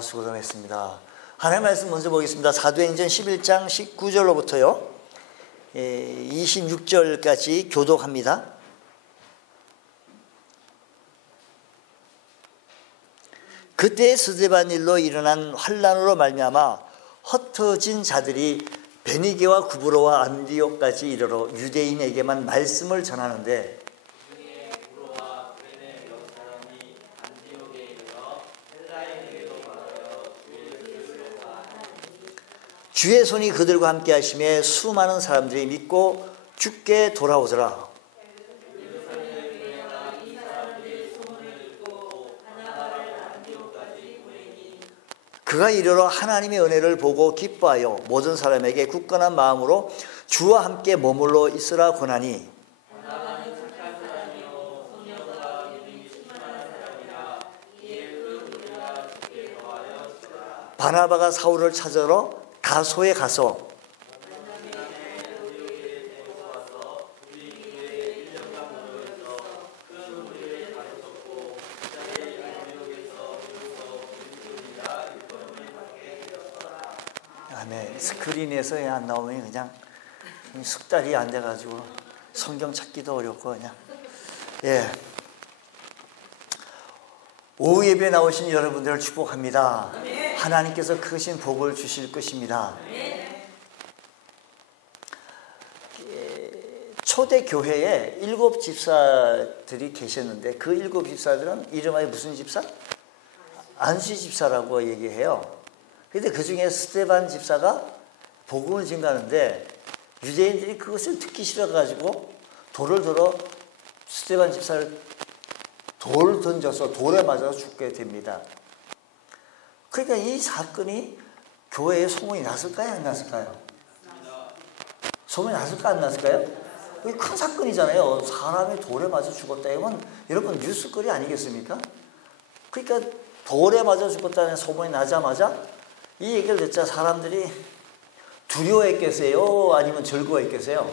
수고 했습니다. 하나님의 말씀 먼저 보겠습니다. 사도행전 11장 19절로부터요 26절까지 교독합니다. 그때 스데반 일로 일어난 환난으로 말미암아 흩어진 자들이 베니게와 구브로와 안디옥까지 이르러 유대인에게만 말씀을 전하는데, 주의 손이 그들과 함께 하심에 수많은 사람들이 믿고 주께 돌아오더라. 그가 이르러 하나님의 은혜를 보고 기뻐하여 모든 사람에게 굳건한 마음으로 주와 함께 머물러 있으라 권하니, 바나바가 사울을 찾으러 다소에 가서 스크린에서 안 나오면 그냥 숙달이 안 돼가지고 성경 찾기도 어렵고 그냥. 오후 예배에 나오신 여러분들을 축복합니다. 하나님께서 크신 복을 주실 것입니다. 초대 교회에 7 집사들이 계셨는데 그 7 집사들은 이름하여 무슨 집사? 안수 집사라고 얘기해요. 그런데 그 중에 스데반 집사가 복음을 증가하는데 유대인들이 그것을 듣기 싫어가지고 돌을 들어 스데반 집사를 돌을 던져서 돌에 맞아서 죽게 됩니다. 그러니까 이 사건이 교회에 소문이 났을까요? 안 났을까요? 소문이 났을까? 안 났을까요? 이게 큰 사건이잖아요. 사람이 돌에 맞아 죽었다 이건 여러분 뉴스거리 아니겠습니까? 그러니까 돌에 맞아 죽었다는 소문이 나자마자 이 얘기를 듣자 사람들이 두려워했겠어요? 아니면 즐거워했겠어요?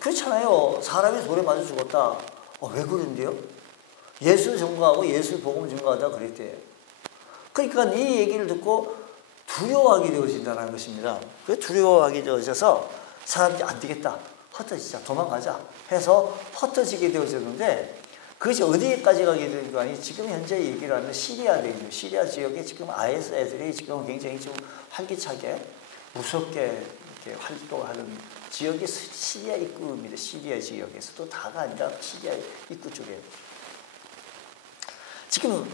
그렇잖아요. 사람이 돌에 맞아 죽었다. 왜 그런데요? 예수 증거하고 예수 복음 증거하다 그랬대요. 그러니까 이 얘기를 듣고 두려워하게 되어진다는 것입니다. 그 두려워하게 되어져서 사람들이 안 되겠다. 흩어지자. 도망가자. 해서 흩어지게 되어졌는데 그것이 어디까지 가게 되는 거 아니? 지금 현재 얘기를 하는 시리아 대죠. 시리아 지역에 지금 IS 애들이 지금 굉장히 좀 활기차게 무섭게 이렇게 활동하는 지역이 시리아 입구입니다. 시리아 지역에서도 다가 아니라 시리아 입구 쪽에. 지금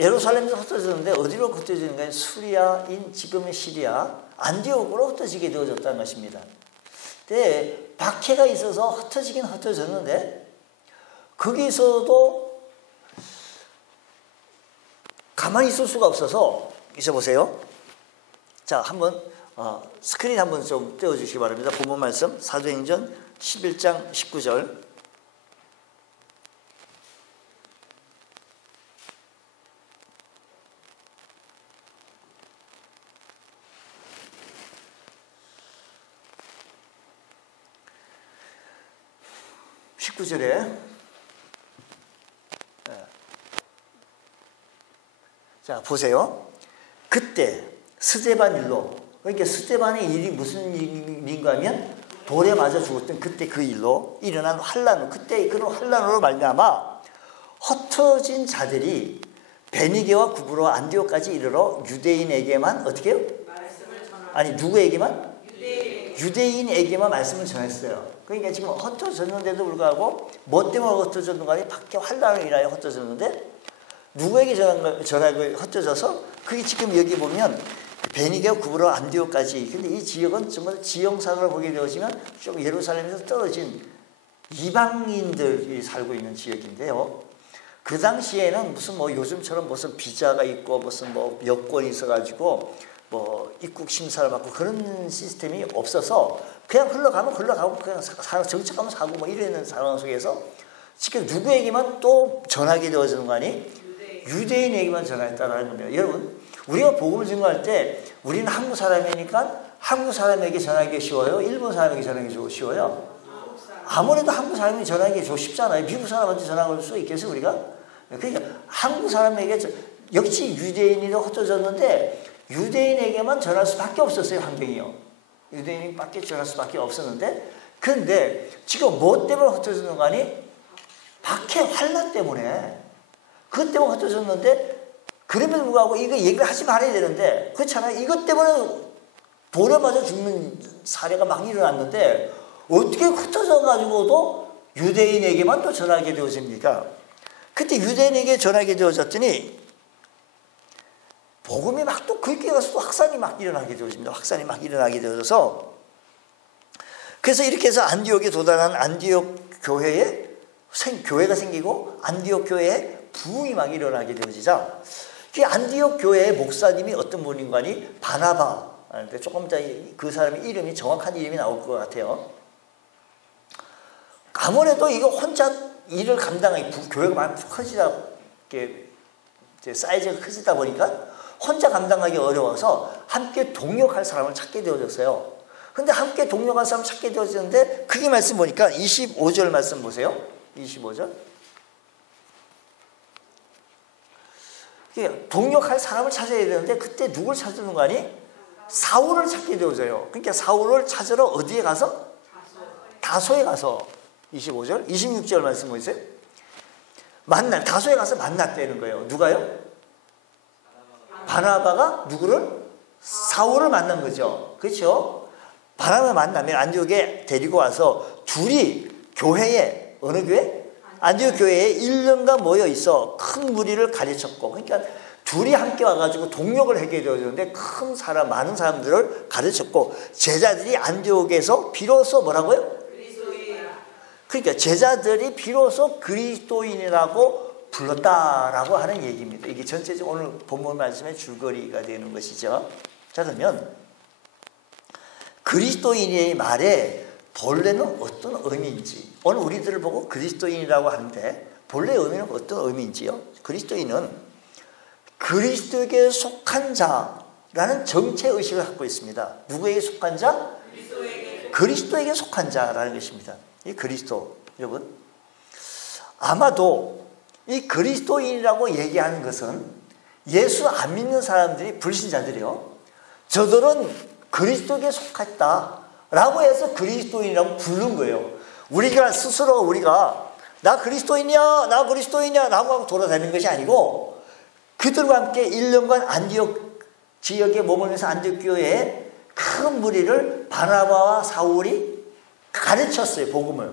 예루살렘에서 흩어졌는데 어디로 흩어지는가? 수리아인 지금의 시리아 안디옥으로 흩어지게 되어졌다는 것입니다. 근데 박해가 있어서 흩어지긴 흩어졌는데 거기서도 가만히 있을 수가 없어서 있어보세요. 자, 한번 스크린 한번 좀 떼어주시기 바랍니다. 본문 말씀 사도행전 11장 19절. 자, 보세요. 그때 스데반 일로, 그러니까 스데반의 일이 무슨 일인가 하면 돌에 맞아 죽었던 그때 그 일로 일어난 환난, 그때 그런 환난으로 말미암아 흩어진 자들이 베니게와 구브로와 안디옥까지 이르러 유대인에게만 어떻게 해요? 아니 누구에게만? 유대인에게만 말씀을 전했어요. 그러니까 지금 흩어졌는데도 불구하고 뭐 때문에 흩어졌는가 하니 밖에 환난을 인하여 흩어졌는데 누구에게 전하고 흩어져서 그게 지금 여기 보면 베니게와 구브로 안디옥까지. 근데 이 지역은 정말 지형상으로 보게 되어지면 좀 예루살렘에서 떨어진 이방인들이 살고 있는 지역인데요. 그 당시에는 무슨 뭐 요즘처럼 무슨 비자가 있고 무슨 뭐 여권이 있어가지고 뭐 입국 심사를 받고 그런 시스템이 없어서 그냥 흘러가면 그냥 정착하면 사고 뭐 이러는 상황 속에서 지금 누구에게만 또 전하게 되어지는 거 아니? 유대인에게만 전했다는 겁니다. 여러분, 우리가 복음을 증거할 때 우리는 한국 사람이니까 한국 사람에게 전하기 쉬워요? 일본 사람에게 전하기 쉬워요? 아무래도 한국 사람이 전하기 쉽잖아요. 미국 사람한테 전할 수 있겠어요, 우리가? 그러니까 한국 사람에게 역시 유대인으로 흩어졌는데 유대인에게만 전할 수밖에 없었어요. 환경이요. 유대인에게 전할 수밖에 없었는데, 그런데 지금 뭐 때문에 흩어졌는 거 아니? 박해 환난 때문에. 그것 때문에 흩어졌는데, 그럼에도 불구하고 이거 얘기를 하지 말아야 되는데, 그렇잖아요. 이것 때문에 돌에 맞아 죽는 사례가 막 일어났는데 어떻게 흩어져 가지고도 유대인에게만 또 전하게 되어집니까? 그때 유대인에게 전하게 되어졌더니 복음이 막 또 그렇게 가서 또 확산이 막 일어나게 되어집니다. 확산이 막 일어나게 되어져서, 그래서 이렇게 해서 안디옥에 도달한 안디옥 교회에 교회가 생기고 안디옥 교회에 부흥이 막 일어나게 되어지자, 이 안디옥 교회의 목사님이 어떤 분인가 하니 바나바, 조금 이따 그 사람의 이름이 정확한 이름이 나올 것 같아요. 아무래도 이거 혼자 일을 감당하기, 교회가 많이 커지다, 사이즈가 커지다 보니까 혼자 감당하기 어려워서 함께 동역할 사람을 찾게 되어졌어요. 근데 함께 동역할 사람을 찾게 되어졌는데, 그게 말씀 보니까 25절 말씀 보세요. 25절. 동역할 사람을 찾아야 되는데 그때 누굴 찾는 거 아니? 사울을 찾게 되어져요. 그러니까 사울을 찾으러 어디에 가서? 다소에 가서. 25절, 26절 말씀 보세요. 다소에 가서 만났다는 거예요. 누가요? 바나바가 누구를? 사울을 만난 거죠. 그렇죠? 바나바 만나면 안디옥에 데리고 와서 둘이 교회에, 어느 교회? 안디옥 교회에 1년간 모여 있어 큰 무리를 가르쳤고, 그러니까 둘이 함께 와가지고 동역을 하게 되어졌는데 많은 사람들을 가르쳤고, 제자들이 안디옥에서 비로소 뭐라고요? 그러니까 제자들이 비로소 그리스도인이라고 불렀다라고 하는 얘기입니다. 이게 전체적으로 오늘 본문 말씀의 줄거리가 되는 것이죠. 자, 그러면 그리스도인의 말에 본래는 어떤 의미인지, 오늘 우리들을 보고 그리스도인이라고 하는데 본래 의미는 어떤 의미인지요? 그리스도인은 그리스도에게 속한 자라는 정체의식을 갖고 있습니다. 누구에게 속한 자? 그리스도에게 속한 자라는 것입니다. 이 그리스도, 여러분, 아마도 이 그리스도인이라고 얘기하는 것은 예수 안 믿는 사람들이, 불신자들이요, 저들은 그리스도에게 속했다라고 해서 그리스도인이라고 부른 거예요. 우리가 스스로 나 그리스도인이야, 나 그리스도인이야 라고 하고 돌아다니는 것이 아니고, 그들과 함께 1년간 안디옥 지역에 머물면서 안디옥 교회에 큰 무리를 바나바와 사울이 가르쳤어요, 복음을.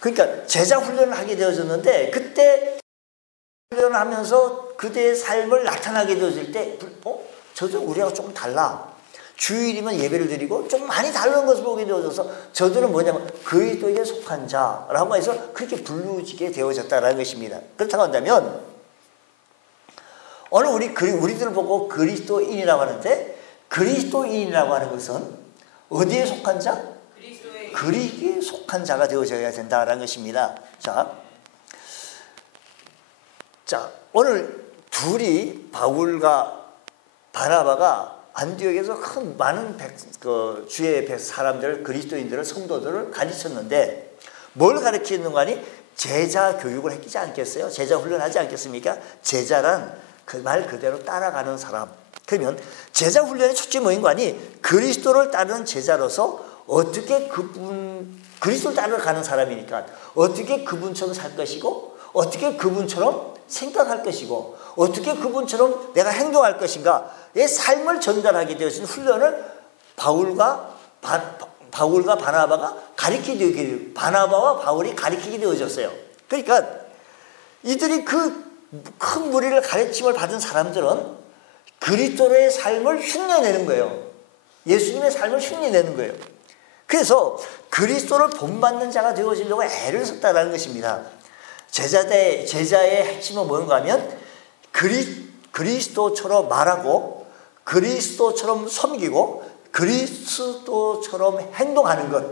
그러니까 제자 훈련을 하게 되어졌는데, 그때 훈련을 하면서 그대의 삶을 나타나게 되어질 때, 저도 우리하고 조금 달라. 주일이면 예배를 드리고 좀 많이 다른 것을 보게 되어져서 저들은 뭐냐면 그리스도에게 속한 자라고 해서 그렇게 부르지게 되어졌다는 것입니다. 그렇다고 한다면 오늘 우리들을 보고 그리스도인이라고 하는데, 그리스도인이라고 하는 것은 어디에 속한 자? 그리스도에 속한 자가 되어져야 된다는 것입니다. 자, 오늘 둘이 바울과 바나바가 안디옥에서 많은 주의 사람들, 그리스도인들을, 성도들을 가르쳤는데, 뭘 가르치는 거 아니? 제자 교육을 했지 않겠어요? 제자 훈련하지 않겠습니까? 제자란 그 말 그대로 따라가는 사람. 그러면 제자 훈련의 초점이 뭐인 거 아니? 그리스도를 따르는 제자로서 어떻게 그리스도를 따라가는 사람이니까 어떻게 그분처럼 살 것이고, 어떻게 그분처럼 생각할 것이고, 어떻게 그분처럼 내가 행동할 것인가의 삶을 전달하게 되어진 훈련을 바울과 바나바가 바나바와 바울이 가르치게 되어졌어요. 그러니까 이들이 그 큰 무리를 가르침을 받은 사람들은 그리스도의 삶을 흉내내는 거예요. 예수님의 삶을 흉내내는 거예요. 그래서 그리스도를 본받는 자가 되어지려고 애를 썼다는 것입니다. 제자의 핵심은 뭔가 하면 그리스도처럼 말하고, 그리스도처럼 섬기고, 그리스도처럼 행동하는 것,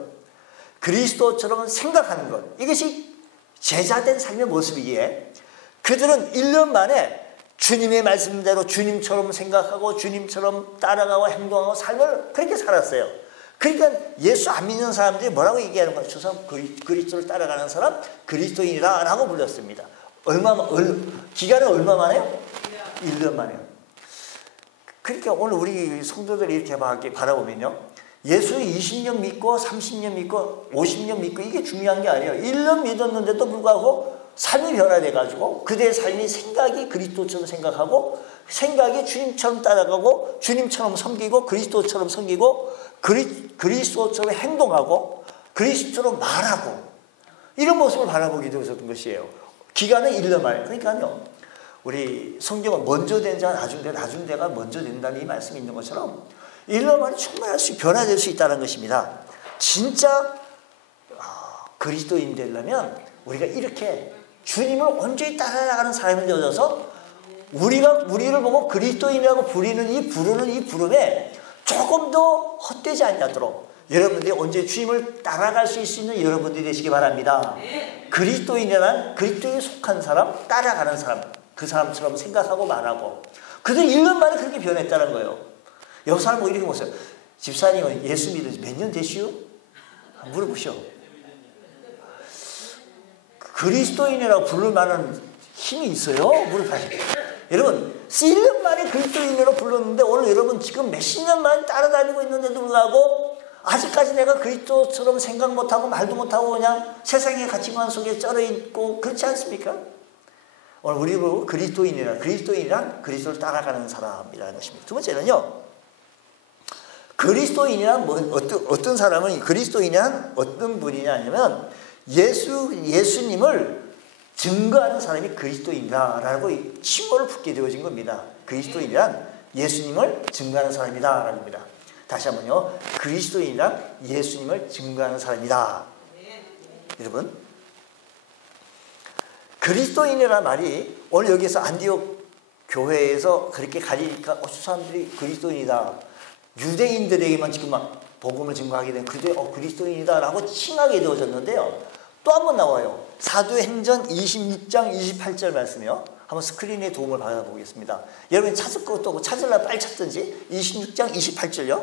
그리스도처럼 생각하는 것, 이것이 제자된 삶의 모습이기에 그들은 1년 만에 주님의 말씀대로 주님처럼 생각하고 주님처럼 따라가고 행동하고 삶을 그렇게 살았어요. 그러니까 예수 안 믿는 사람들이 뭐라고 얘기하는 거예요? 저 사람 그리스도를 따라가는 사람 그리스도인이라 라고 불렀습니다. 기간은 얼마 만에요? 1년 만에요. 그러니까 오늘 우리 성도들이 이렇게 바라보면요. 예수 20년 믿고 30년 믿고 50년 믿고 이게 중요한 게 아니에요. 1년 믿었는데도 불구하고 삶이 변화돼가지고 그대의 삶이 생각이 그리스도처럼 생각하고 생각이 주님처럼 따라가고 주님처럼 섬기고 그리스도처럼 섬기고 그리스도처럼 행동하고 그리스도처럼 말하고 이런 모습을 바라보게 되었던 것이에요. 기간은 1년 만에. 그러니까요. 우리 성경은 먼저 된 자가 나중 돼, 나중 돼가 먼저 된다는 이 말씀이 있는 것처럼 1년 만에 충분할 수 변화될 수 있다는 것입니다. 진짜 그리스도인 되려면 우리가 이렇게 주님을 온전히 따라가는 사람이 되어져서 우리를 보고 그리스도인이라고 부르는 이 부름에 조금 더 헛되지 않도록 여러분들이 언제 주님을 따라갈 수 있는 여러분들이 되시기 바랍니다. 그리스도인이란 그리스도에 속한 사람, 따라가는 사람, 그 사람처럼 생각하고 말하고 그들이 1년 만에 그렇게 변했다는 거예요. 옆 사람 이렇게 보세요. 집사님은 예수 믿은 지 몇 년 되시오? 물어보시오. 그리스도인이라고 부를 만한 힘이 있어요? 물어봐요. 여러분 1년 만에 그리스도인으로 불렀는데 오늘 여러분 지금 몇십 년 만에 따라다니고 있는데도 불구하고 아직까지 내가 그리스도처럼 생각 못하고 말도 못하고 그냥 세상의 가치관 속에 쩔어있고 그렇지 않습니까? 오늘 우리 보고 그리스도인이란 그리스도를 따라가는 사람이라는 것입니다. 두 번째는요. 그리스도인이란 어떤 사람은 그리스도인이란 어떤 분이냐 하면 예수님을 증거하는 사람이 그리스도인이다라고 칭호를 붙게 되어진 겁니다. 그리스도인이란 예수님을 증거하는 사람이다라는 겁니다. 다시 한번요. 그리스도인이란 예수님을 증거하는 사람이다. 여러분 그리스도인이라는 말이 오늘 여기서 안디옥 교회에서 그렇게 가리니까 저 사람들이 그리스도인이다. 유대인들에게만 지금 막 복음을 증거하게 된 그들이 그리스도인이다라고 칭하게 되어졌는데요. 또 한 번 나와요. 사도행전 26장 28절 말씀이요. 한번 스크린에 도움을 받아보겠습니다. 여러분 찾을 것도 없고 찾으려면 빨리 찾든지 26장 28절요.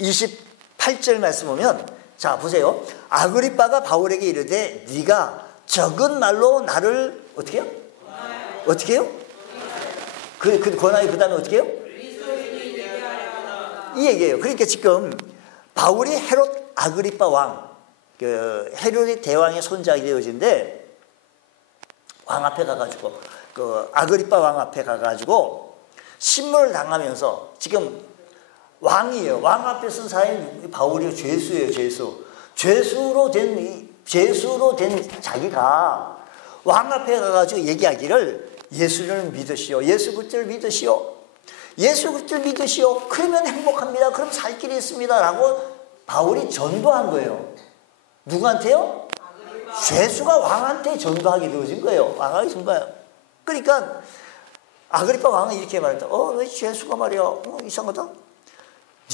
28절 말씀 보면 자 보세요. 아그리빠가 바울에게 이르되 네가 적은 말로 나를 어떻게 해요? 어떻게 해요? 권하여 그 다음에 어떻게 해요? 이 얘기예요. 그러니까 지금 바울이 헤롯 아그리빠 왕, 헤롯의 대왕의 손자가 되어진데 왕 앞에 가가지고 아그리빠 왕 앞에 가가지고 신문을 당하면서 지금 왕이에요. 왕 앞에 쓴 사람이 바울이요. 죄수예요. 죄수로 된 자기가 왕 앞에 가가지고 얘기하기를 예수를 믿으시오. 예수 그리스도를 믿으시오. 예수 그리스도를 믿으시오. 그러면 행복합니다. 그럼 살 길이 있습니다. 라고 바울이 전도한 거예요. 누구한테요? 죄수가 왕한테 전도하게 되어진 거예요. 왕하게 전도해요. 그러니까 아그리빠 왕은 이렇게 말했다. 왜 죄수가 말이야. 이상하다.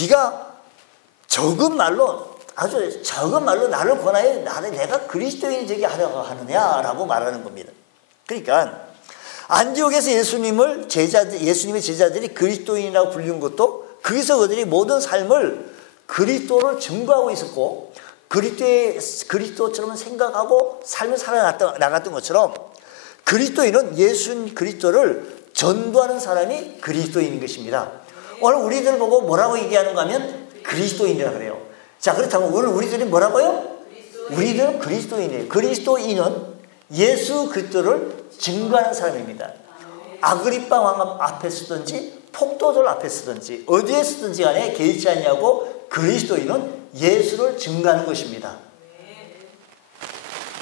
네가 적은 말로 아주 적은 말로 나를 권하여 내가 그리스도인이 되게 하려고 하느냐라고 말하는 겁니다. 그러니까 안디옥에서 예수님의 제자들이 그리스도인이라고 불리는 것도 거기서 그들이 모든 삶을 그리스도를 증거하고 있었고 그리스도처럼 생각하고 삶을 살아나갔던 것처럼 그리스도인은 예수 그리스도를 전도하는 사람이 그리스도인인 것입니다. 오늘 우리들 보고 뭐라고 얘기하는가 하면 그리스도인이라 그래요. 자 그렇다면 오늘 우리들이 뭐라고요? 우리들은 그리스도인이에요. 그리스도인은 예수 그리스도를 증거하는 사람입니다. 아그리빠 왕 앞에 쓰든지 폭도들 앞에 쓰든지 어디에 쓰든지 간에 개의치 않냐고 그리스도인은 예수를 증거하는 것입니다.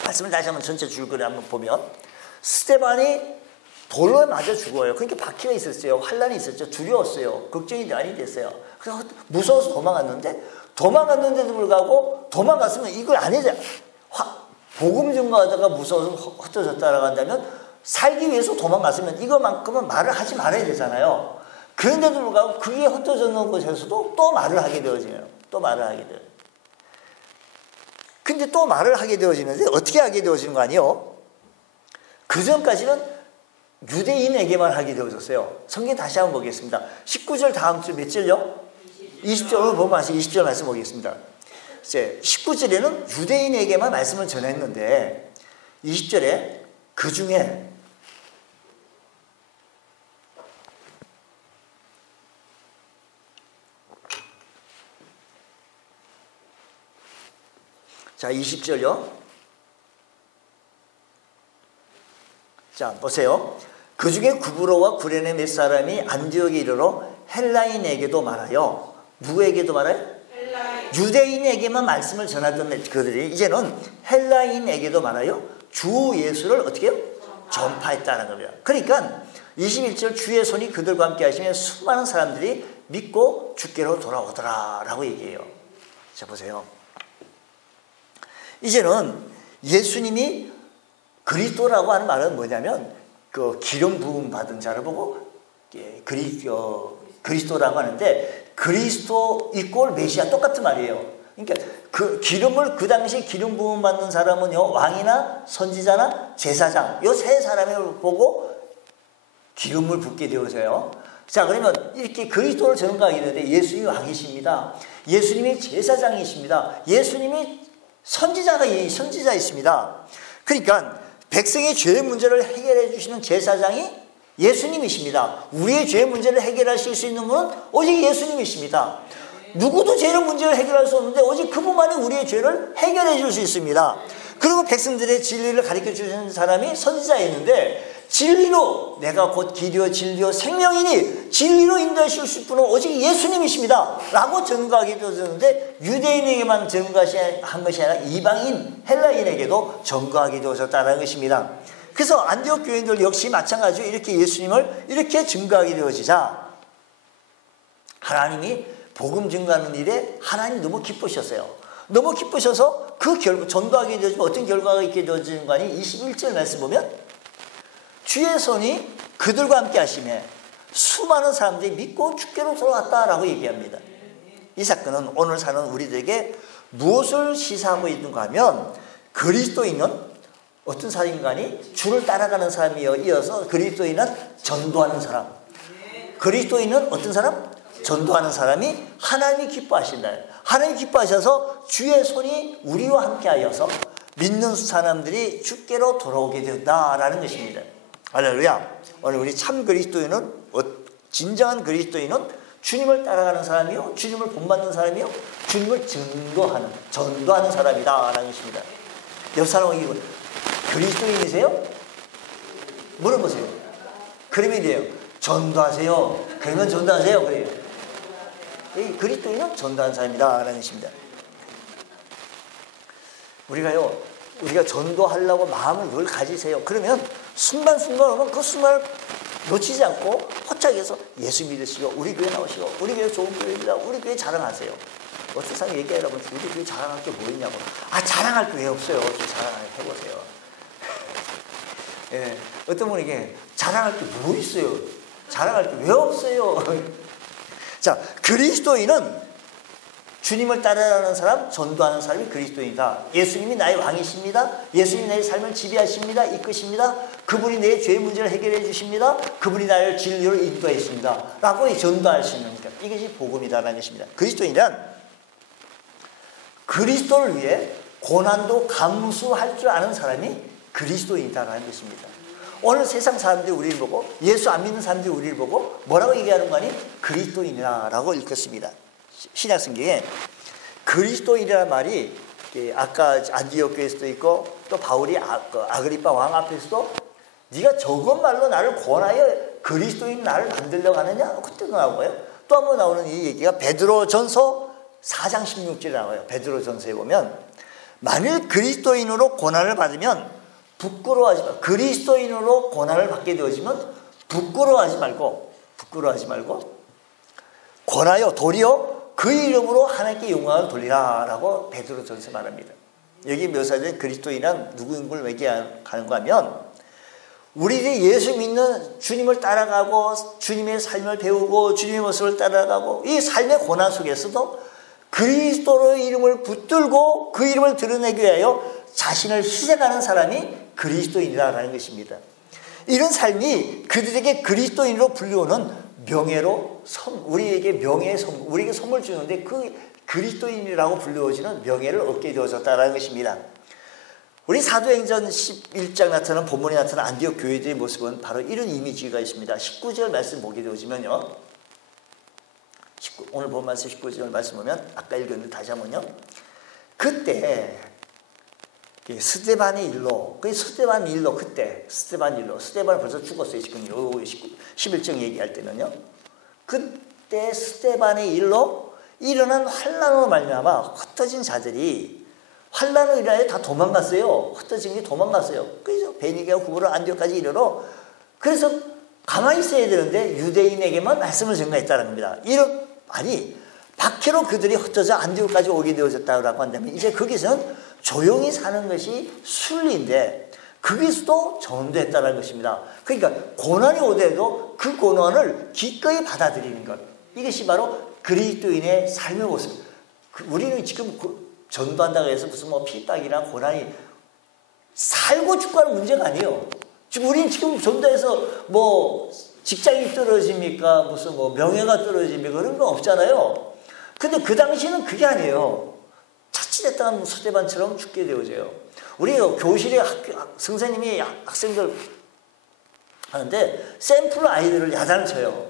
말씀을 다시 한번 전체 줄거리 한번 보면 스데반이 돌로 맞아 죽어요. 그러니까 박해가 있었어요. 환란이 있었죠. 두려웠어요. 걱정이 많이 됐어요. 그래서 무서워서 도망갔는데도 불구하고 도망갔으면 이걸 안 해야 복음 증거하다가 무서워서 흩어졌다라고 한다면 살기 위해서 도망갔으면 이것만큼은 말을 하지 말아야 되잖아요. 그런데도 불구하고 그게 흩어졌는 곳에서도 또 말을 하게 되어지네요. 또 말을 하게 돼요. 근데 또 말을 하게 되어지는데 어떻게 하게 되어지는 거 아니에요? 그 전까지는 유대인에게만 하게 되어졌어요. 성경 다시 한번 보겠습니다. 19절 다음 줄 몇 절요? 20절을 보면 20절 말씀 보겠습니다. 이제 19절에는 유대인에게만 말씀을 전했는데 20절에 그 중에 자 20절요. 자 보세요. 그 중에 구브로와 구레네 몇 사람이 안디옥에 이르러 헬라인에게도 말하여 누구에게도 말해요? 유대인에게만 말씀을 전하던 그들이 이제는 헬라인에게도 말하여 주 예수를 어떻게 해요? 전파했다는 겁니다. 그러니까 21절 주의 손이 그들과 함께 하시며 수많은 사람들이 믿고 주께로 돌아오더라 라고 얘기해요. 자 보세요. 이제는 예수님이 그리스도라고 하는 말은 뭐냐면 그 기름 부음 받은 자를 보고 그리스도라고 하는데 그리스도 이꼴 메시아 똑같은 말이에요. 그러니까 그 기름을 그 당시 기름 부음 받는 사람은요 왕이나 선지자나 제사장 이 세 사람을 보고 기름을 붓게 되어서요. 자 그러면 이렇게 그리스도를 전가하게 되는데 예수님이 왕이십니다. 예수님이 제사장이십니다. 예수님이 선지자이십니다. 그러니까 백성의 죄 문제를 해결해 주시는 제사장이 예수님이십니다. 우리의 죄 문제를 해결하실 수 있는 분은 오직 예수님이십니다. 누구도 죄의 문제를 해결할 수 없는데 오직 그분만이 우리의 죄를 해결해 줄 수 있습니다. 그리고 백성들의 진리를 가르쳐 주시는 사람이 선지자였는데 진리로 내가 곧 길이요 진리요 생명이니 진리로 인도하실 분은 오직 예수님이십니다 라고 전가하게 되어졌는데 유대인에게만 전가한 것이 아니라 이방인 헬라인에게도 전가하게 되어졌다는 것입니다. 그래서 안디옥 교인들 역시 마찬가지로 이렇게 예수님을 이렇게 증거하게 되어지자 하나님이 복음 증거하는 일에 하나님이 너무 기쁘셨어요. 너무 기쁘셔서 그 결과 전도하게 되어지면 어떤 결과가 있게 되어지는 거 아니 21절 말씀 보면 주의 손이 그들과 함께 하시매 수많은 사람들이 믿고 주께로 돌아왔다라고 얘기합니다. 이 사건은 오늘 사는 우리들에게 무엇을 시사하고 있는가 하면 그리스도인은 어떤 사람인가니 주를 따라가는 사람이여 이어서 그리스도인은 전도하는 사람. 그리스도인은 어떤 사람? 전도하는 사람이 하나님이 기뻐하신다. 하나님이 기뻐하셔서 주의 손이 우리와 함께 하여서 믿는 사람들이 주께로 돌아오게 된다라는 것입니다. 할렐루야. 오늘 우리 참 그리스도인은 진정한 그리스도인은 주님을 따라가는 사람이요 주님을 본받는 사람이요 주님을 전도하는 사람이다라는 것입니다. 옆 사람에게 그리스도인이세요? 물어보세요. 그러면 이래요. 전도하세요. 그러면 전도하세요. 그래요. 이 그리스도인은 전도하는 사람이다라는 것입니다. 우리가 전도하려고 마음을 늘 가지세요. 그러면 순간순간 오면 그 순간을 놓치지 않고 포착해서 예수 믿으시고 우리 교회 나오시고 우리 교회 좋은 교회입니다. 우리 교회 자랑하세요. 어떤 사람이 얘기하려면 우리 교회 자랑할 게 뭐 있냐고. 자랑할 게 왜 없어요. 좀 자랑해보세요. 예, 어떤 분에게 자랑할 게 뭐 있어요. 자랑할 게 왜 없어요. 자, 그리스도인은 주님을 따라가는 사람, 전도하는 사람이 그리스도인이다. 예수님이 나의 왕이십니다. 예수님이 나의 삶을 지배하십니다. 이끄십니다. 그분이 내 죄의 문제를 해결해 주십니다. 그분이 나를 진리로 인도했습니다. 라고 전도할 수 있는 것. 이것이 복음이다라는 것입니다. 그리스도인은 그리스도를 위해 고난도 감수할 줄 아는 사람이 그리스도인이다라는 것입니다. 오늘 세상 사람들이 우리를 보고 예수 안 믿는 사람들이 우리를 보고 뭐라고 얘기하는 거 아니? 그리스도인이라고 읽었습니다. 신약성경에 그리스도인이라는 말이 아까 안디옥 교회에서도 있고 또 바울이 아그리파 왕 앞에서도 네가 저것 말로 나를 권하여 그리스도인 나를 만들려고 하느냐? 그때도 나오고요. 또 한 번 나오는 이 얘기가 베드로전서 4장 16절에 나와요. 베드로전서에 보면 만일 그리스도인으로 고난을 받으면 부끄러워하지 말고 그리스도인으로 고난을 받게 되어지면 부끄러워하지 말고 권하여 도리어 그 이름으로 하나님께 영광을 돌리라라고 베드로전서 말합니다. 여기 묘사된 그리스도인은 누구인 걸 얘기하는가 하면 우리들이 예수 믿는 주님을 따라가고 주님의 삶을 배우고 주님의 모습을 따라가고 이 삶의 고난 속에서도 그리스도의 이름을 붙들고 그 이름을 드러내기 위하여 자신을 희생하는 사람이 그리스도인이라는 것입니다. 이런 삶이 그들에게 그리스도인으로 불리우는 명예로 우리에게 명예의 선물, 우리에게 선물 주는데 그 그리스도인이라고 불려지는 명예를 얻게 되어졌다는 것입니다. 우리 사도행전 11장 나타나는 본문에 나타난 안디옥 교회들의 모습은 바로 이런 이미지가 있습니다. 19절 말씀 보게 되어지면요. 오늘 본 말씀 19절 말씀 보면 아까 읽었는데 다시 한번요. 그때 스데반의 일로, 스데반 일로 그때 스데반 벌써 죽었어요. 지금 11장 얘기할 때는요. 그때 스데반의 일로 일어난 환난으로 말미암아 흩어진 자들이 환난으로 일어나서 다 도망갔어요. 흩어진 게 도망갔어요. 그래서 베니게와 구브로 안디옥까지 이르러 그래서 가만히 있어야 되는데 유대인에게만 말씀을 전가했다는 겁니다. 박해로 그들이 흩어져 안디옥까지 오게 되어졌다고 한다면 이제 거기서는 조용히 사는 것이 순리인데 거기서도 전도했다는 것입니다. 그러니까 고난이 오더라도 그 고난을 기꺼이 받아들이는 것, 이것이 바로 그리스도인의 삶의 모습. 우리는 지금 전도한다고 해서 무슨 핍박이나 고난이 살고 죽고 하는 문제가 아니에요. 지금 우리는 지금 전도해서 직장이 떨어집니까? 무슨 명예가 떨어집니까? 그런 거 없잖아요. 근데 그 당시는 그게 아니에요. 자칫했다가 스데반처럼 죽게 되어져요. 우리 교실에 선생님이 학생들 하는데 샘플 아이들을 야단을 쳐요.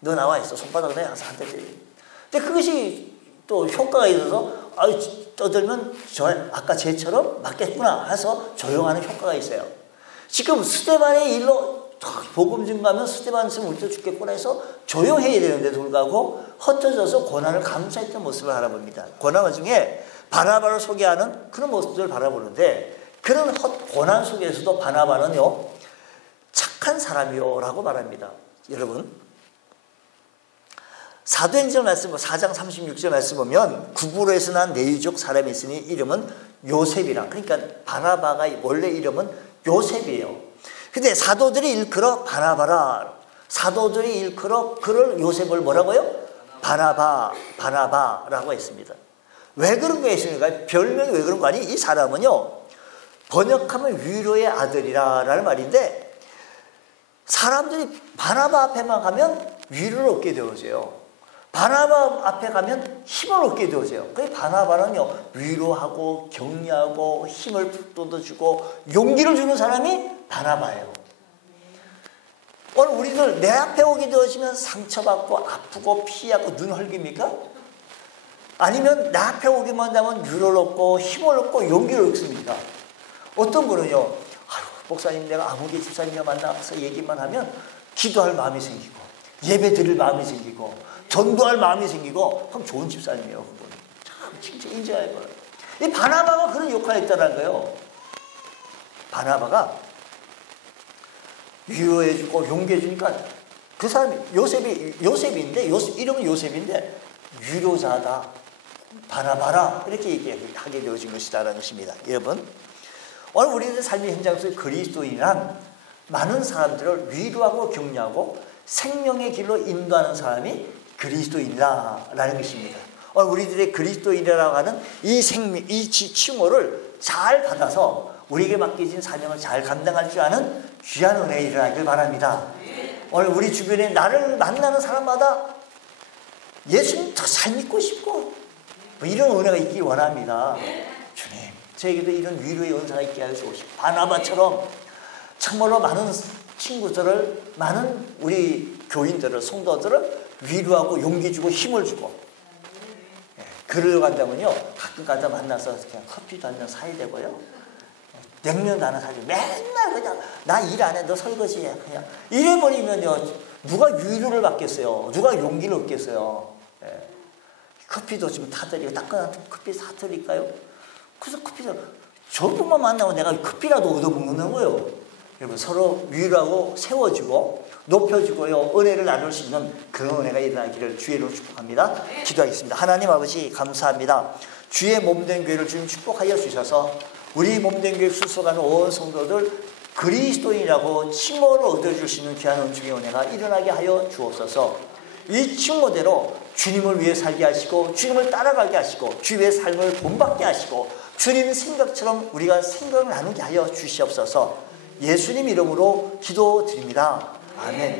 너 나와 있어. 손바닥 내 항상 한 대 때려. 근데 그것이 또 효과가 있어서 떠들면 아까 쟤처럼 맞겠구나 해서 조용하는 효과가 있어요. 지금 스데반의 일로 복음 증가하면 스데반처럼 우리도 죽겠구나 해서 조용해야 되는데도 불구하고 흩어져서 고난을 감수했던 모습을 바라봅니다. 고난 중에 바나바를 소개하는 그런 모습들을 바라보는데 그런 고난 속에서도 바나바는요 착한 사람이요 라고 말합니다. 여러분 사도행전 말씀 4장 36절 말씀 보면 구브로에서 난 내유족 사람이 있으니 이름은 요셉이라. 그러니까 바나바가 원래 이름은 요셉이에요. 근데 사도들이 일컬어 바나바라. 사도들이 일컬어 그를 요셉을 뭐라고요? 바나바라고 했습니다. 왜 그런 거 했습니까? 별명이 왜 그런 거 아니? 이 사람은요 번역하면 위로의 아들이라는 말인데 사람들이 바나바 앞에만 가면 위로를 얻게 되어져요. 바나바 앞에 가면 힘을 얻게 되어져요. 그래서 바나바는요 위로하고 격려하고 힘을 돋워주고 용기를 주는 사람이 바나바예요. 오늘 우리들 내 앞에 오게 되어지면 상처받고 아프고 피하고 눈 헐깁니까? 아니면 내 앞에 오기만 하면 위로를 얻고 힘을 얻고 용기를 얻습니까? 어떤 분은요 아유, 목사님 내가 아무개 집사님과 만나서 얘기만 하면 기도할 마음이 생기고 예배 드릴 마음이 생기고 전도할 마음이 생기고 그럼 좋은 집사님이에요. 그분 참 진짜 인정할 거예요. 이 바나바가 그런 역할을 했다는 거예요. 바나바가 위로해주고 용기해주니까 그 사람이 요셉인데 이름은 요셉인데 위로자다 바나바라 이렇게 얘기하게 되어진 것이다라는 것입니다. 여러분 오늘 우리들의 삶의 현장 속에 그리스도인이란 많은 사람들을 위로하고 격려하고 생명의 길로 인도하는 사람이 그리스도인이라는 것입니다. 오늘 우리들의 그리스도인이라고 하는 이 칭호를 잘 받아서 우리에게 맡겨진 사명을 잘 감당할 줄 아는 귀한 은혜에 일어나길 바랍니다. 오늘 우리 주변에 나를 만나는 사람마다 예수님 더 잘 믿고 싶고 이런 은혜가 있길 원합니다. 주님 저에게도 이런 위로의 은사가 있게 하시옵시고 바나바처럼 참으로 많은 친구들을 많은 우리 교인들을 성도들을 위로하고 용기 주고 힘을 주고 그러려고 한다면요 가끔 가다 만나서 그냥 커피도 한 잔 사야 되고요 냉면도 하나 사죠. 맨날 그냥 나 일 안 해 너 설거지해 그냥 이래버리면요 누가 위로를 받겠어요? 누가 용기를 얻겠어요? 커피도 지금 타드리고 따끈한 커피 사드릴까요? 그래서 커피도 저분만 만나고 내가 커피라도 얻어먹는 거예요. 여러분 서로 위로하고 세워주고 높여주고요 은혜를 나눌 수 있는 그런 은혜가 일어나기를 주의로 축복합니다. 기도하겠습니다. 하나님 아버지 감사합니다. 주의 몸된 교회를 주님 축복하여 주셔서 우리 몸된 교회 수속하는 온 성도들 그리스도인이라고 칭호를 얻어줄 수 있는 귀한 은총의 은혜가 일어나게 하여 주옵소서. 이 칭호대로 주님을 위해 살게 하시고 주님을 따라가게 하시고 주의 삶을 본받게 하시고 주님 생각처럼 우리가 생각을 나누게 하여 주시옵소서. 예수님 이름으로 기도드립니다. 아멘.